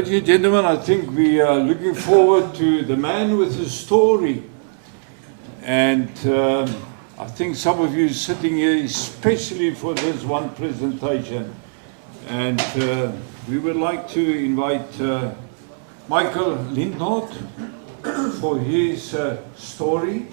Ladies and gentlemen, I think we are looking forward to the man with the story. And I think some of you are sitting here especially for this one presentation. And we would like to invite Mikael Lindnord for his story.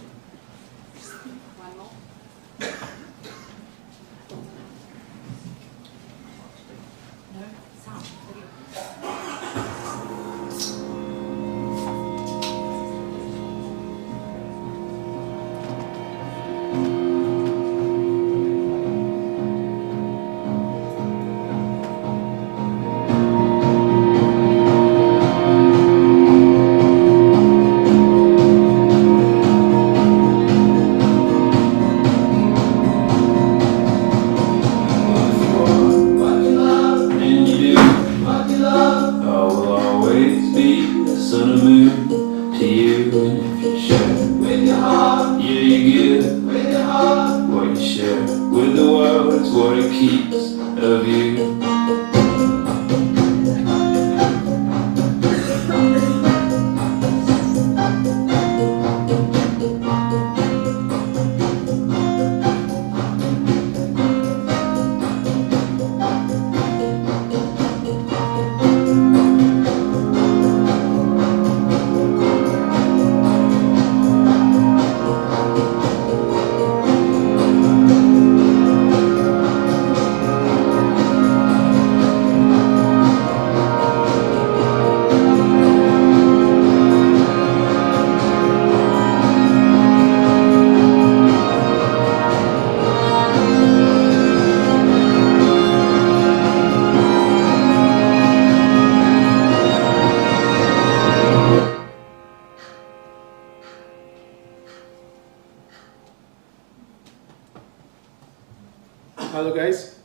Hello guys,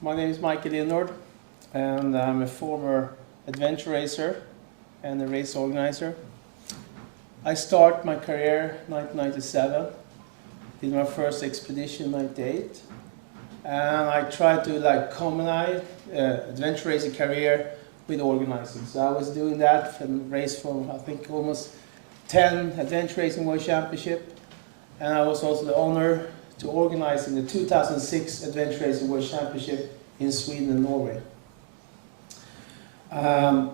my name is Mikael Lindnord and I'm a former adventure racer and a race organizer. I started my career in 1997, did my first expedition in 1998, and I tried to combine adventure racing career with organizing. So I was doing that and raced from I think almost 10 adventure racing world championship, and I was also the owner to organizing the 2006 Adventure Racing World Championship in Sweden and Norway. I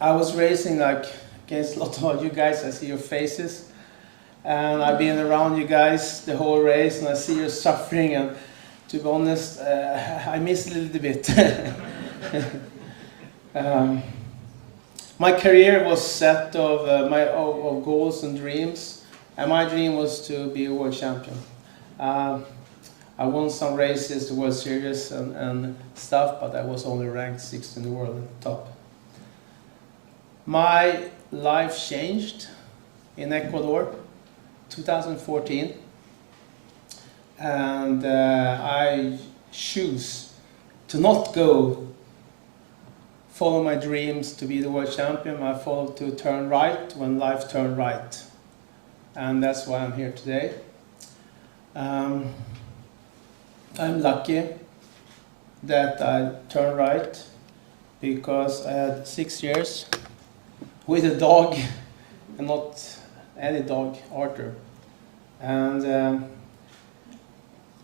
was racing against a lot of you guys. I see your faces, and I've been around you guys the whole race, and I see your suffering. And to be honest, I miss a little bit. My career was set of goals and dreams, and my dream was to be a world champion. I won some races, the World Series and stuff, but I was only ranked 6th in the world at the top. My life changed in Ecuador, 2014, and I choose to not follow my dreams to be the world champion. I followed to turn right when life turned right, and that's why I'm here today. I'm lucky that I turned right because I had 6 years with a dog, and not any dog, Arthur. And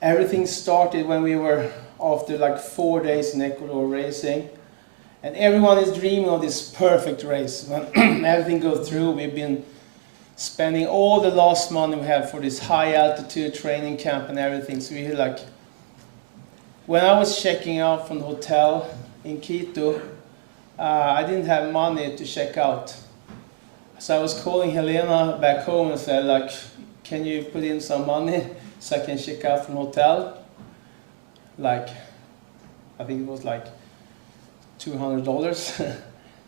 everything started when we were after 4 days in Ecuador racing, and everyone is dreaming of this perfect race. When everything goes through, we've been spending all the last money we have for this high altitude training camp and everything. So we when I was checking out from the hotel in Quito, I didn't have money to check out. So I was calling Helena back home and said can you put in some money so I can check out from the hotel? I think it was $200.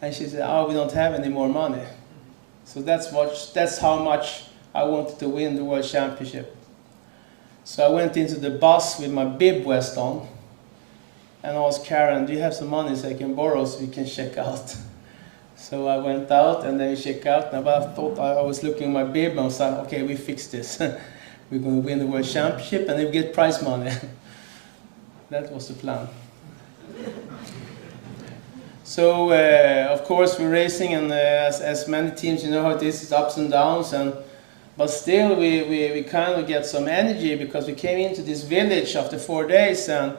And she said, oh, we don't have any more money. So that's how much I wanted to win the World Championship. So I went into the bus with my bib vest on and asked Karen, do you have some money so I can borrow so we can check out? So I went out and then we checked out. And I thought I was looking at my bib and I was like, okay, we fixed this. We're going to win the World Championship and then we get prize money. That was the plan. So of course we're racing, and as many teams, you know how it is, it's ups and downs, but still we kind of get some energy because we came into this village after 4 days, and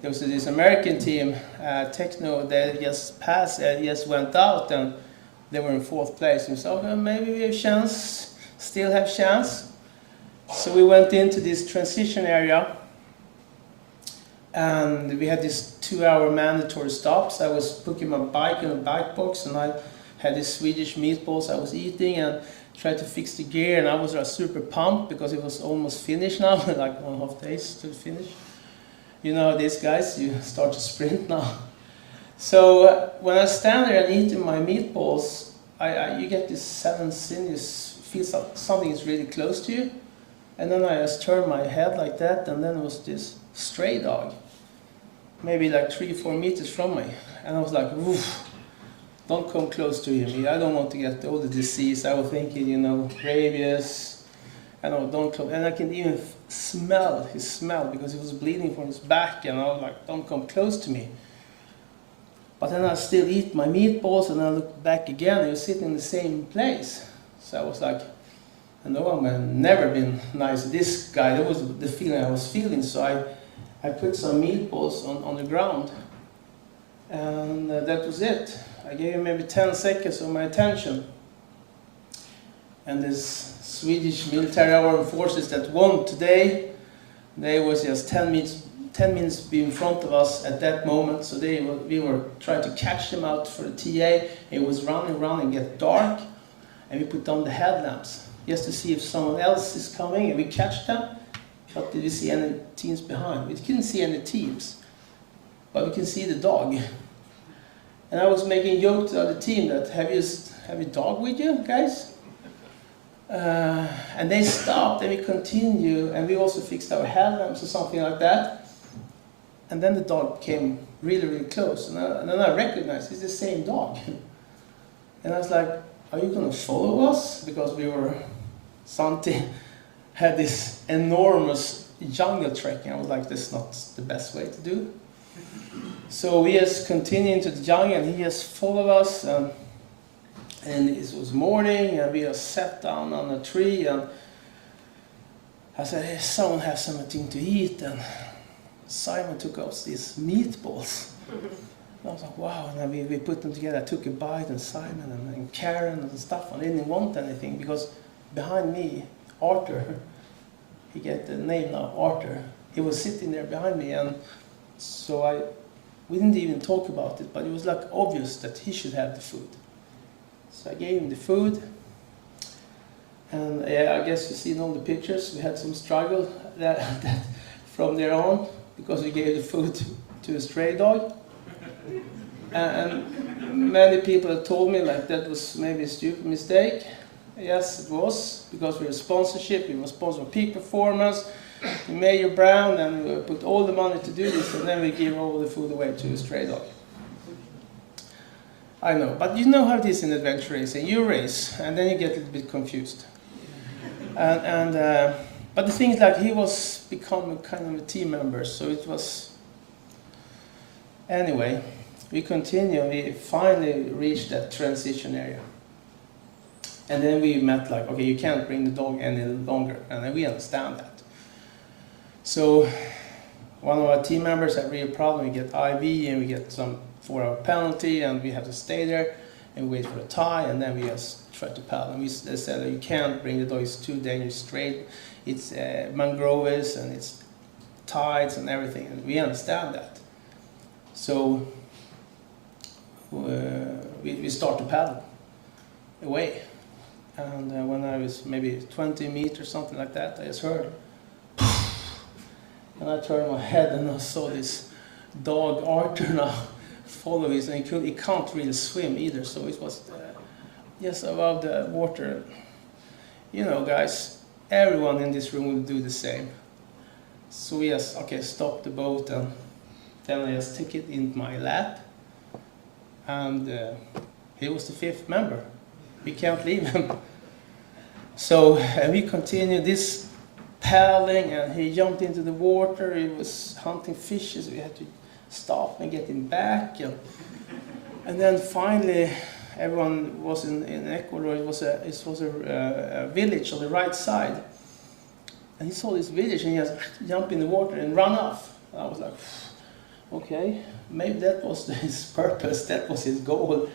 there was this American team, Techno, they just passed, just went out, and they were in 4th place. And so maybe we have chance, still have chance. So we went into this transition area, and we had these 2-hour mandatory stops. I was putting my bike in a bike box, and I had these Swedish meatballs I was eating and tried to fix the gear, and I was super pumped because it was almost finished now, like 1.5 days to finish. You know these guys, you start to sprint now. So when I stand there and eating my meatballs, you get this 7th sin, you feel something is really close to you. And then I just turned my head like that, and then it was this stray dog, maybe like 3-4 meters from me. And I was like, oof, don't come close to him. I don't want to get all the disease. I was thinking, you know, rabies. I know, don't come. And I can even smell his smell because he was bleeding from his back. And I was like, don't come close to me. But then I still eat my meatballs, and I looked back again, and he was sitting in the same place. So I was like, I know I've never been nice to this guy. That was the feeling I was feeling. So I put some meatballs on the ground, and that was it. I gave him maybe 10 seconds of my attention. And this Swedish military armed forces that won today, they was just 10 minutes in front of us at that moment. So we were trying to catch them out for the TA. It was running, get dark, and we put on the headlamps just to see if someone else is coming, and we catch them. But did we see any teams behind? We couldn't see any teams, but we can see the dog. And I was making a joke to the other team that, have you dog with you, guys? And they stopped, and we continue, and we also fixed our headlamps or something like that. And then the dog came really, really close, and then I recognized it's the same dog. And I was like, are you going to follow us? Because Santi had this enormous jungle trekking. I was like, this is not the best way to do. So we just continued into the jungle, and he just followed us. And it was morning, and we just sat down on a tree, and I said, hey, someone has something to eat. And Simon took us these meatballs. And I was like, wow, and then we put them together. I took a bite, and Simon and Karen and stuff. I didn't want anything because behind me, Arthur, he get the name now, Arthur. He was sitting there behind me, and so we didn't even talk about it, but it was like obvious that he should have the food. So I gave him the food, and yeah, I guess you see in all the pictures, we had some struggle that from there on, because we gave the food to a stray dog. And many people have told me like that was maybe a stupid mistake. Yes, it was, because we're a sponsorship, we were sponsor peak performance, Mayor Brown, and we put all the money to do this, and then we give all the food away to a stray dog. I know, but you know how it is in adventure racing. You race, and then you get a little bit confused. But the thing is, like, he was becoming kind of a team member, so it was... Anyway, we continue. We finally reached that transition area. And then we met like, okay, you can't bring the dog any longer, and then we understand that. So one of our team members had a real problem. We get IV, and we get some 4-hour penalty, and we have to stay there and wait for a tie, and then we just try to paddle. And they said, you can't bring the dog, it's too dangerous straight. It's mangroves, and it's tides and everything, and we understand that. So we start to paddle away. And when I was maybe 20 meters, something like that, I just heard, and I turned my head, and I saw this dog, Arthur, now follow us, and he can't really swim either, so it was just above the water. You know, guys, everyone in this room will do the same. So we just, okay, stop the boat, and then I just took it in my lap, and he was the 5th member. We can't leave him. So we continued this paddling, and he jumped into the water. He was hunting fishes. We had to stop and get him back. And then finally, everyone was in Ecuador. It was a village on the right side. And he saw this village and he just jumped in the water and ran off. I was like, okay, maybe that was his purpose, that was his goal.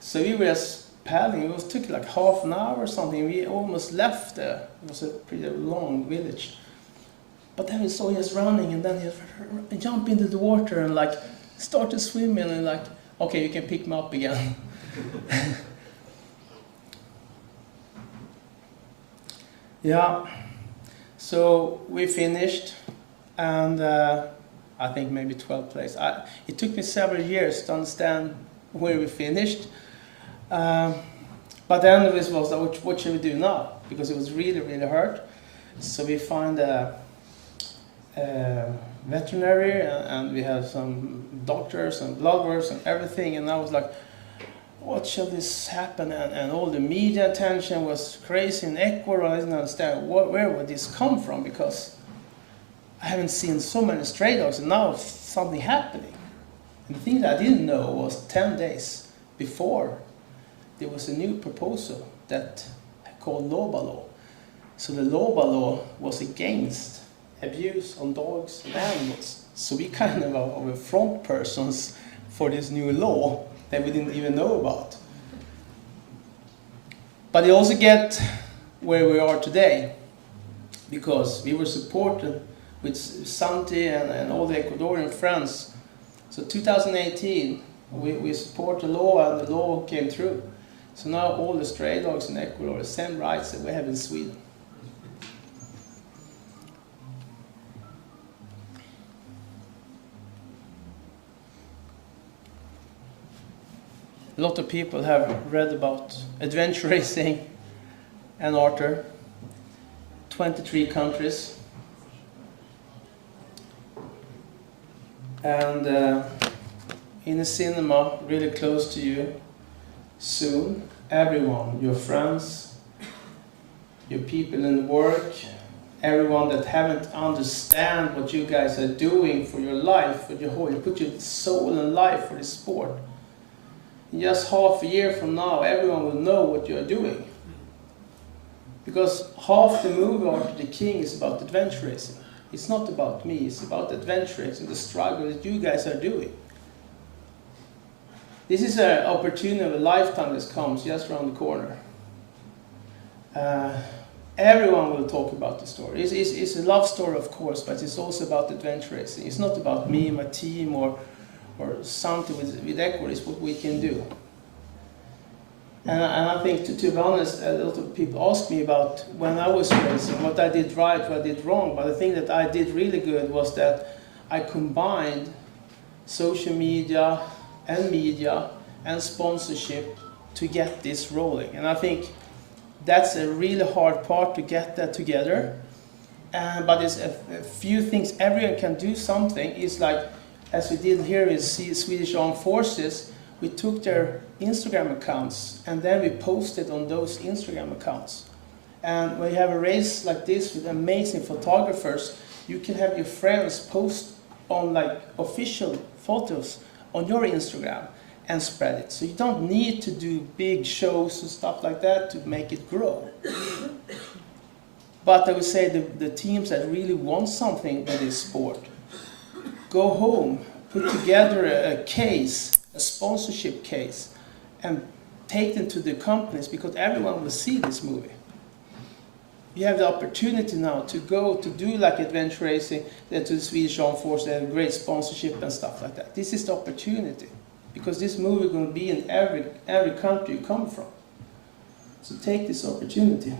So we were just paddling. It took like half an hour or something. We almost left there. It was a pretty long village. But then we saw he was running and then he jumped into the water and like started swimming and like, okay, you can pick me up again. Yeah, so we finished and I think maybe 12th place. It took me several years to understand where we finished. But then it was like, what should we do now? Because it was really, really hard. So we found a veterinary and we had some doctors and blood works and everything. And I was like, what shall this happen? And all the media attention was crazy in Ecuador. I didn't understand where would this come from, because I haven't seen so many stray dogs and now something happening. And the thing that I didn't know was 10 days before there was a new proposal that called LOBA law. So the LOBA law was against abuse on dogs and animals. So we kind of are front persons for this new law that we didn't even know about. But it also get where we are today, because we were supported with Santi and all the Ecuadorian friends. So 2018, we support the law and the law came through. So now all the stray dogs in Ecuador have the same rights that we have in Sweden. A lot of people have read about adventure racing and Arthur. 23 countries. And in a cinema really close to you, soon, everyone, your friends, your people in work, everyone that haven't understand what you guys are doing for your life, for your whole, you put your soul and life for this sport. In just half a year from now, everyone will know what you are doing. Because half the movie Arthur the King is about adventure racing. It's not about me, it's about adventure racing, the struggle that you guys are doing. This is an opportunity of a lifetime that comes just around the corner. Everyone will talk about the story. It's a love story, of course, but it's also about adventure racing. It's not about me, my team, or something with Ecuador. It's what we can do. And I think, to be honest, a lot of people ask me about when I was racing, what I did right, what I did wrong. But the thing that I did really good was that I combined social media and sponsorship to get this rolling. And I think that's a really hard part to get that together. But there's a few things everyone can do something. It's like, as we did here in Swedish Armed Forces, we took their Instagram accounts and then we posted on those Instagram accounts. And when you have a race like this with amazing photographers, you can have your friends post on like official photos on your Instagram and spread it. So you don't need to do big shows and stuff like that to make it grow. But I would say the teams that really want something with this sport, go home, put together a case, a sponsorship case, and take them to the companies, because everyone will see this movie. You have the opportunity now to go to do like adventure racing, then to the Swedish Armed Forces, they have great sponsorship and stuff like that. This is the opportunity, because this movie is going to be in every country you come from. So take this opportunity.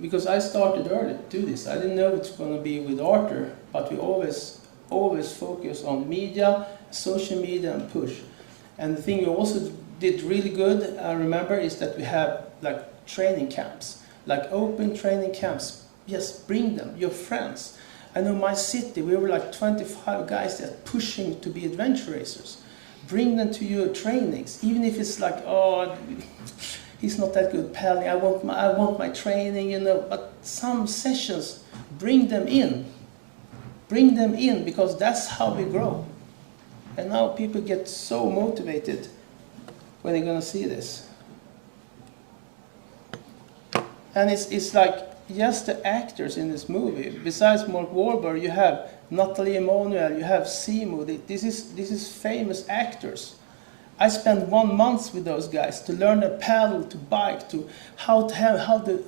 Because I started early to do this. I didn't know it's going to be with Arthur, but we always focus on media, social media, and push. And the thing we also did really good, I remember, is that we have like training camps, like open training camps. Yes, bring them, your friends. I know my city, we were like 25 guys that pushing to be adventure racers. Bring them to your trainings, even if it's like, oh, he's not that good paddling, I want my training, you know. But some sessions, bring them in. Bring them in, because that's how we grow. And now people get so motivated when they're going to see this. And it's like just the actors in this movie. Besides Mark Wahlberg, you have Natalie Emmanuel, you have Simu. This is famous actors. I spent 1 month with those guys to learn a paddle, to bike, to how the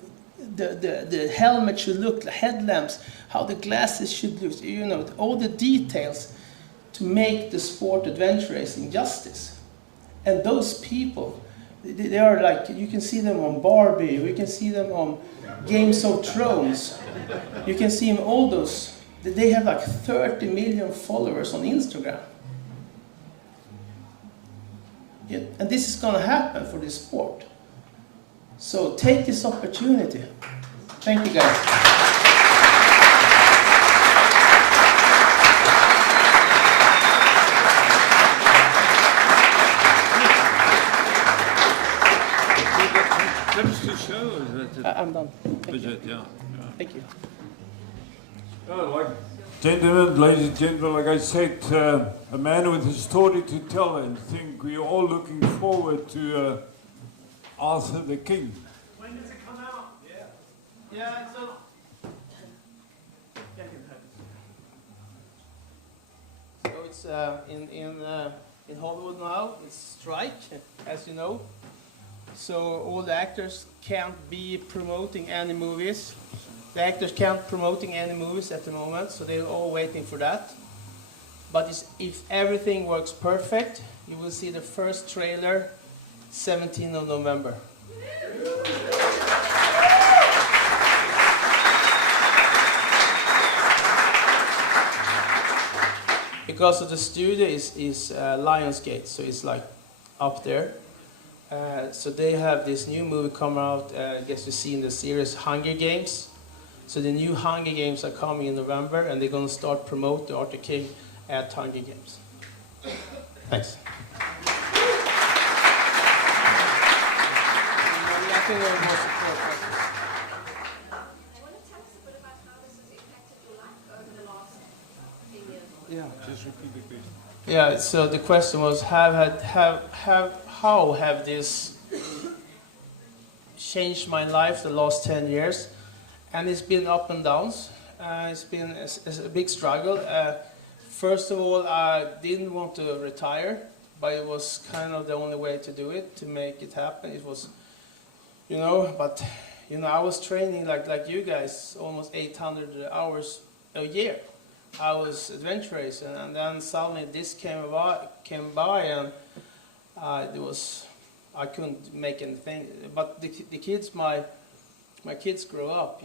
helmet should look, the headlamps, how the glasses should look, you know, all the details to make the sport adventure racing justice. And those people, they are like, you can see them on Barbie, you can see them on Games of Thrones, you can see them all those. They have like 30 million followers on Instagram. Yeah, and this is going to happen for this sport. So take this opportunity. Thank you, guys. Clips to show, is that it? I'm done. Thank you. Yeah. Thank you. Like gentlemen, ladies and gentlemen, like I said, a man with a story to tell, and I think we're all looking forward to Arthur the King. When does it come out? Yeah, it's on. So it's in Hollywood now. It's strike, as you know. So all the actors can't be promoting any movies. The actors can't promoting any movies at the moment, so they're all waiting for that. But if everything works perfect, you will see the first trailer 17th of November. Because of the studio is Lionsgate, so it's like up there. So they have this new movie come out, I guess you see in the series Hunger Games. So the new Hunger Games are coming in November, and they're going to start promote the Arthur King at Hunger Games. Thanks. Yeah. Just repeat the question. Yeah. So the question was, how have this changed my life the last 10 years? And it's been up and downs. It's been a big struggle. First of all, I didn't want to retire, but it was kind of the only way to do it, to make it happen. It was, but I was training like you guys, almost 800 hours a year. I was adventure racing, and then suddenly this came by, and I couldn't make anything. But the kids, my kids grow up.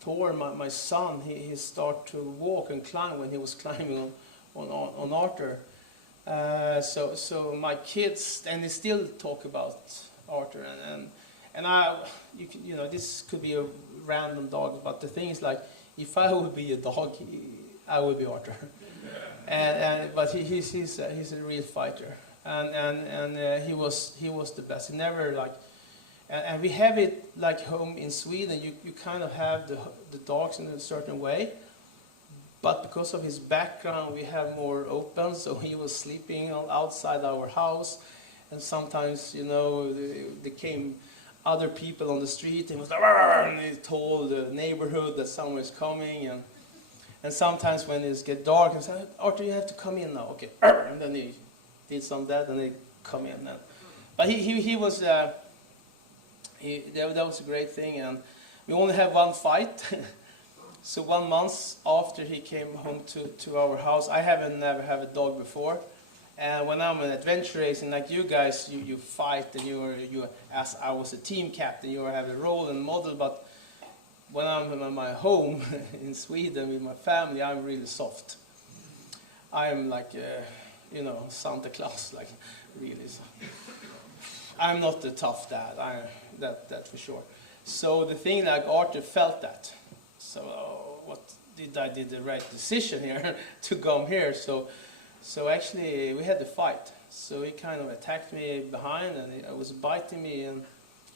Thor, my son, he started to walk and climb when he was climbing on Arthur. So my kids, and they still talk about Arthur, and this could be a random dog, but the thing is, like, if I would be a dog, I would be Arthur. But he's a real fighter, and he was the best. He never and we have it like home in Sweden. You kind of have the dogs in a certain way, but because of his background, we have more open. So he was sleeping outside our house, and sometimes there came other people on the street, and was like, and he told the neighborhood that someone is coming, and sometimes when it gets dark, and said, Arthur, you have to come in now, okay, and then he did some of that, and they come in. But he was, that was a great thing, and we only have one fight. So 1 month after he came home to our house, I never have a dog before. And when I'm an adventure racing, like you guys, you fight, and you as I was a team captain, you have a role and model. But when I'm in my home in Sweden with my family, I'm really soft. I'm like, Santa Claus, like, really. I'm not the tough dad, that for sure. So the thing, like, Arthur felt that. So I did the right decision here to come here. So actually we had the fight. So he kind of attacked me behind, and he was biting me, and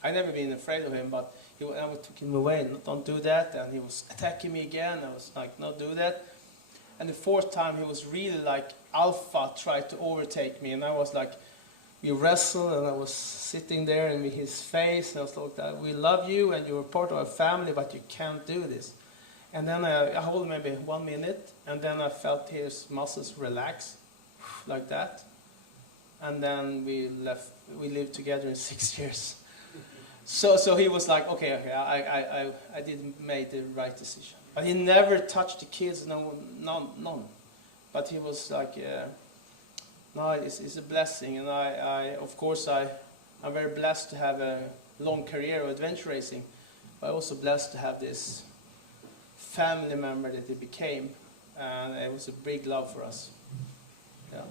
I never been afraid of him, but I took him away, don't do that, and he was attacking me again. I was like, no, do that. And the fourth time he was really like alpha, tried to overtake me, and I was like, we wrestled, and I was sitting there in his face, and I was like, we love you, and you're part of our family, but you can't do this. And then I hold maybe 1 minute, and then I felt his muscles relax, like that. And then we lived together in 6 years. So he was like, okay, I did make the right decision. But he never touched the kids, none. But he was like, no, it's a blessing, and of course I'm very blessed to have a long career of adventure racing. But I'm also blessed to have this family member that he became, and it was a big love for us. Yeah.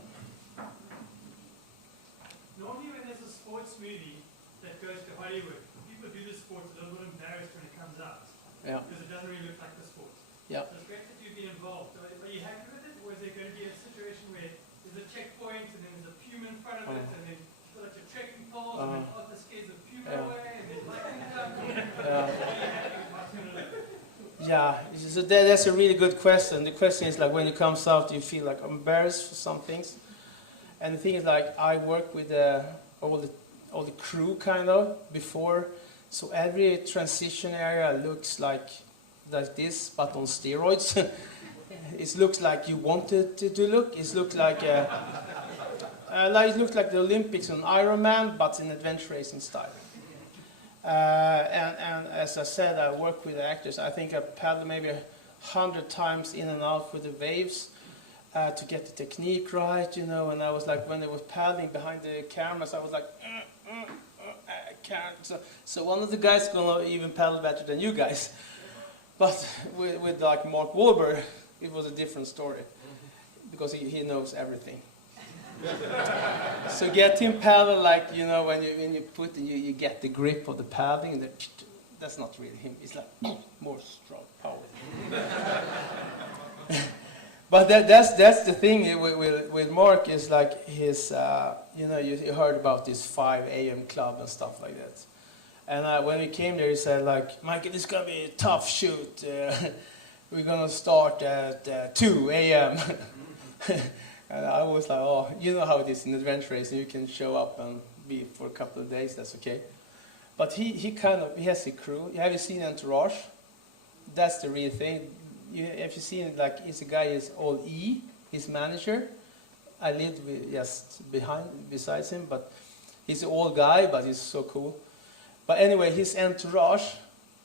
Normally when there's a sports movie that goes to Hollywood, people do the sports a little bit embarrassed when it comes out. Yeah. Because it doesn't really look like the sport. Yeah. So it's great that you've been involved. Are you happy with it? Or is there going to be a situation where there's a checkpoint and then there's a puma in front of it and then you feel like you're trekking poles and then this scares the puma away and then lightning comes? Are you happy with what's going to look? Yeah, so that's a really good question. The question is like, when it comes out, do you feel like embarrassed for some things? And the thing is, like, I work with all the crew kind of before, so every transition area looks like this, but on steroids. It looks like you want it to look. It looks like it looks like the Olympics on Ironman, but in adventure racing style. And as I said, I work with actors. I think I paddled maybe 100 times in and out with the waves to get the technique right, you know. And I was like, when they were paddling behind the cameras, I was like, I can't. So one of the guys gonna even paddle better than you guys. But with like Mark Wahlberg, it was a different story because he knows everything. So get him paddle like, you know, when you put you get the grip of the paddling. That's not really him. It's like more strong power. But that's the thing with Mark is like his you know, you heard about this 5 a.m. club and stuff like that. And when we came there, he said like, Michael, this is gonna be a tough shoot. We're gonna start at 2 a.m. And I was like, oh, you know how it is in adventure racing. You can show up and be for a couple of days. That's okay. But he has a crew. Have you seen Entourage? That's the real thing. If you see it, like, it's a guy is all E, his manager. I lived just besides him, but he's an old guy, but he's so cool. But anyway, his entourage,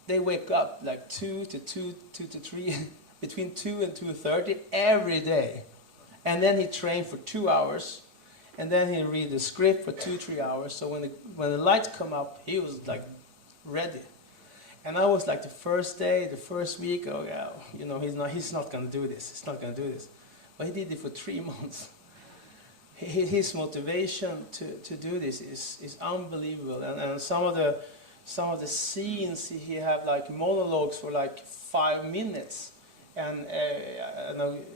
they wake up like 2 to 3, between 2 and 2:30 every day. And then he trained for 2 hours, and then he read the script for 2-3 hours. So when the lights come up, he was like ready. And I was like the first day, the first week, oh yeah, you know, he's not gonna do this. He's not gonna do this. But he did it for 3 months. His motivation to do this is unbelievable. And some of the scenes he have like monologues for like 5 minutes. And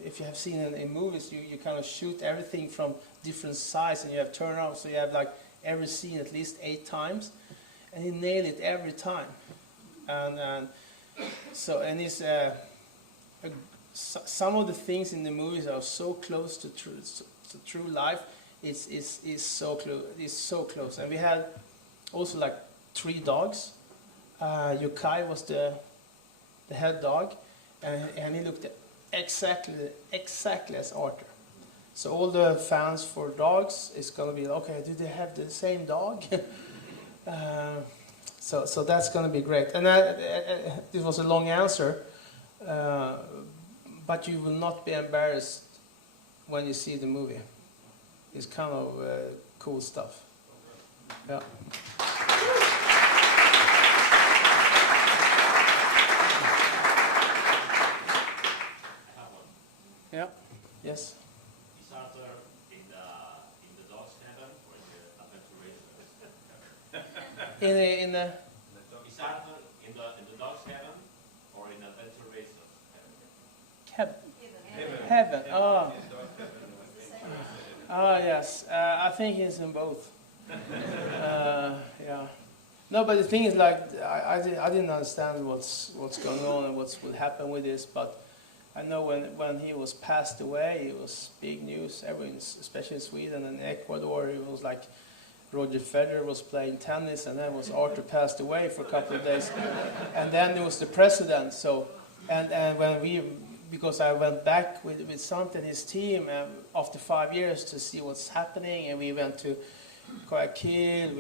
if you have seen in movies, you kind of shoot everything from different sides, and you have turnaround, so you have like every scene at least 8 times, and he nailed it every time. And he's some of the things in the movies are so close to true life. It's so close. It's so close. And we had also like 3 dogs. Yokai was the head dog. And he looked exactly as Arthur. So all the fans for dogs is going to be, okay, do they have the same dog? So that's going to be great. And this was a long answer, but you will not be embarrassed when you see the movie. It's kind of cool stuff. Yeah. Yeah. Yes. Is Arthur in the dog's heaven or in the adventure racer? In the Is Arthur in the dog's heaven or in adventure racer heaven? heaven. Oh, yes. I think he's in both. Yeah. No, but the thing is, like, I didn't understand what's going on and what will happen with this, but I know when he was passed away, it was big news. Everyone, especially in Sweden and Ecuador, it was like Roger Federer was playing tennis, and then was Arthur passed away for a couple of days, and then it was the president. So, and when because I went back with Sant and his team after 5 years to see what's happening, and we went to Guayaquil,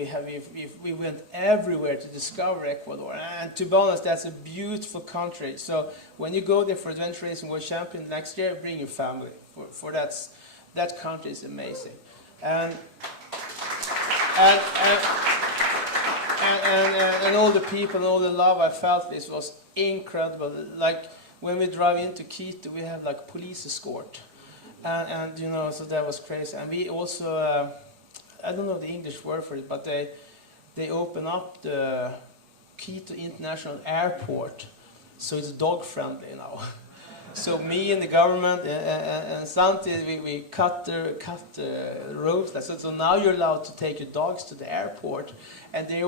we went everywhere to discover Ecuador. And to be honest, that's a beautiful country. So when you go there for Adventure Racing World Champion next year, bring your family. For that country is amazing. And all the people and all the love I felt, this was incredible. Like when we drive into Quito, we have like police escort, and you know, so that was crazy. And we also, I don't know the English word for it, but they open up the Quito International Airport, so it's dog friendly now. So me and the government and Santi, we cut the roads. So now you're allowed to take your dogs to the airport, and they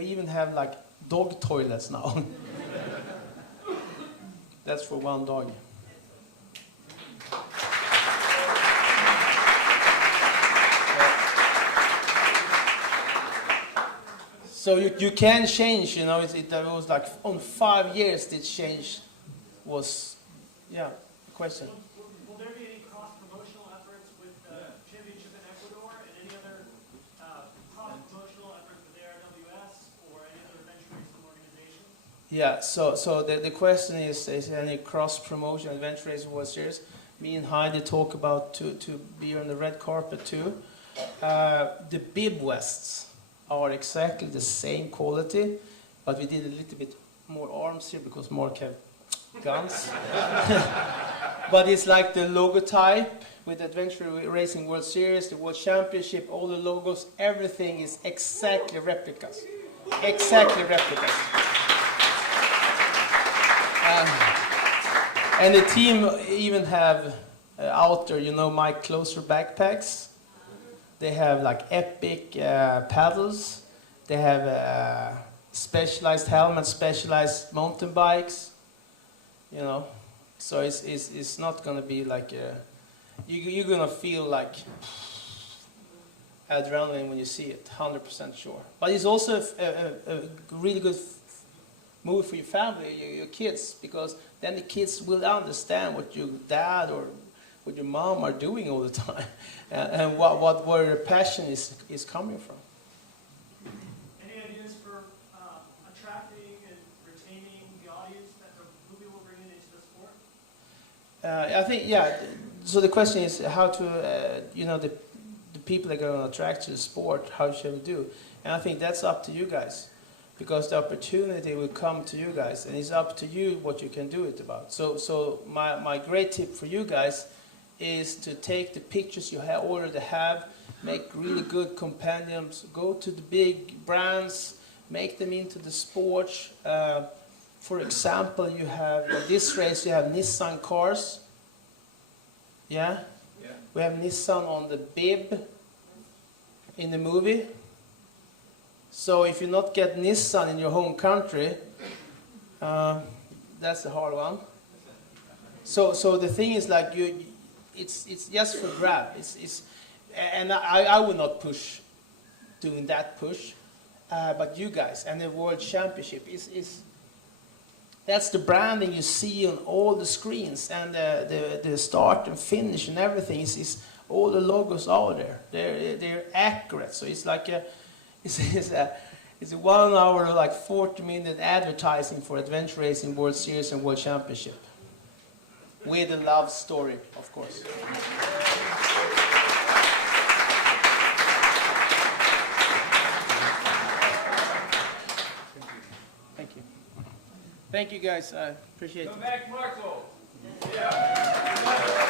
even have like dog toilets now. That's for one dog. So you can change, you know. It was like on 5 years this change was, yeah. Question. Will there be any cross-promotional efforts with the championship in Ecuador and any other cross-promotional efforts with ARWS or any other adventure racing organizations? Yeah. So the question is any cross-promotion Adventure Racing World Series? Me and Heidi talk about to be on the red carpet too. The bib vests are exactly the same quality, but we did a little bit more arms here because Mark have guns. But it's like the logotype with Adventure Racing World Series, the World Championship, all the logos, everything is exactly replicas. Exactly replicas. And the team even have outer, you know, my closer backpacks. They have like epic paddles. They have specialized helmets, specialized mountain bikes. You know, so it's not gonna be like you're gonna feel like adrenaline when you see it, 100% sure. But it's also a really good movie for your family, your kids, because then the kids will understand what your dad or what your mom are doing all the time, and where your passion is coming from. Any ideas for attracting and retaining the audience that the movie will bring into the sport? I think, yeah. So the question is how to, you know, the people that are going to attract to the sport, how shall we do? And I think that's up to you guys, because the opportunity will come to you guys, and it's up to you what you can do it about. So my great tip for you guys is to take the pictures you already have, make really good compendiums, go to the big brands, make them into the sports. For example, you have, in this race, you have Nissan cars. Yeah? We have Nissan on the bib in the movie. So if you not get Nissan in your home country, that's a hard one. So the thing is like it's just for grab. And I would not push doing that push, but you guys and the World Championship is that's the branding you see on all the screens, and the start and finish and everything is all the logos are there. They're accurate. So it's like it's a 1 hour, like 40-minute advertising for Adventure Racing World Series and World Championship. With a love story, of course. Thank you. Thank you guys. I appreciate it. Come back, Marco. Yeah.